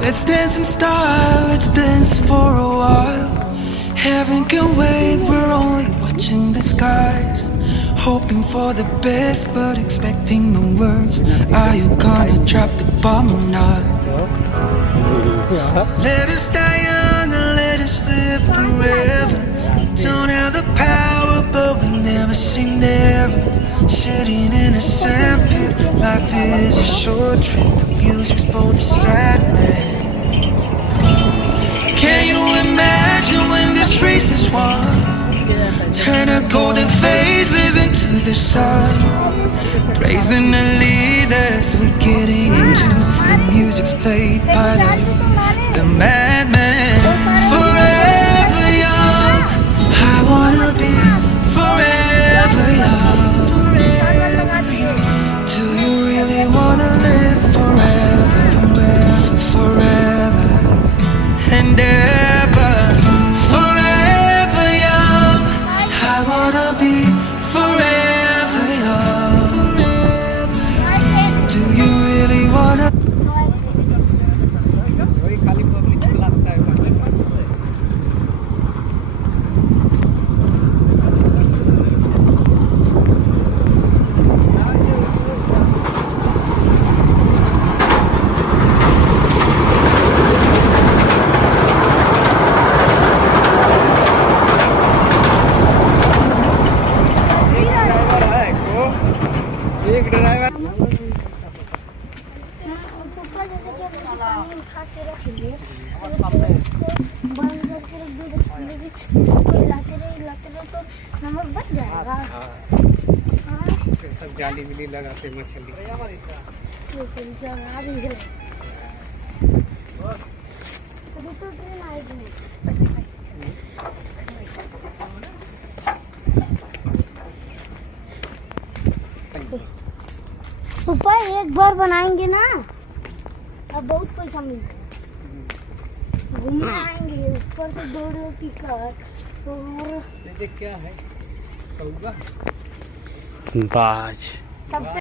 Let's dance in style, let's dance for a while. Heaven can wait, we're only watching the skies. Hoping for the best, but expecting the worst. Are you gonna drop the bomb or not? Let us die young and let us live forever. Don't have the power, but we never say never. Sitting in a sandpit, life is a short trip. The music's for the sad man. Can you imagine when this race is won? Turn our golden faces into the sun. Praising the leaders we're getting into. The music's played by the madman. Forever young, I wanna be forever young. Do you really wanna live forever, forever, forever and ever? Forever young, I wanna be forever young. Do you really wanna? नमक बच जाएगा। सब जाली मिली लगाते मछली। ऊपर एक बार बनाएंगे ना, अब बहुत पैसा मिलता है। घूमने आएंगे ऊपर से 2 टिकट और क्या है? बाज सबसे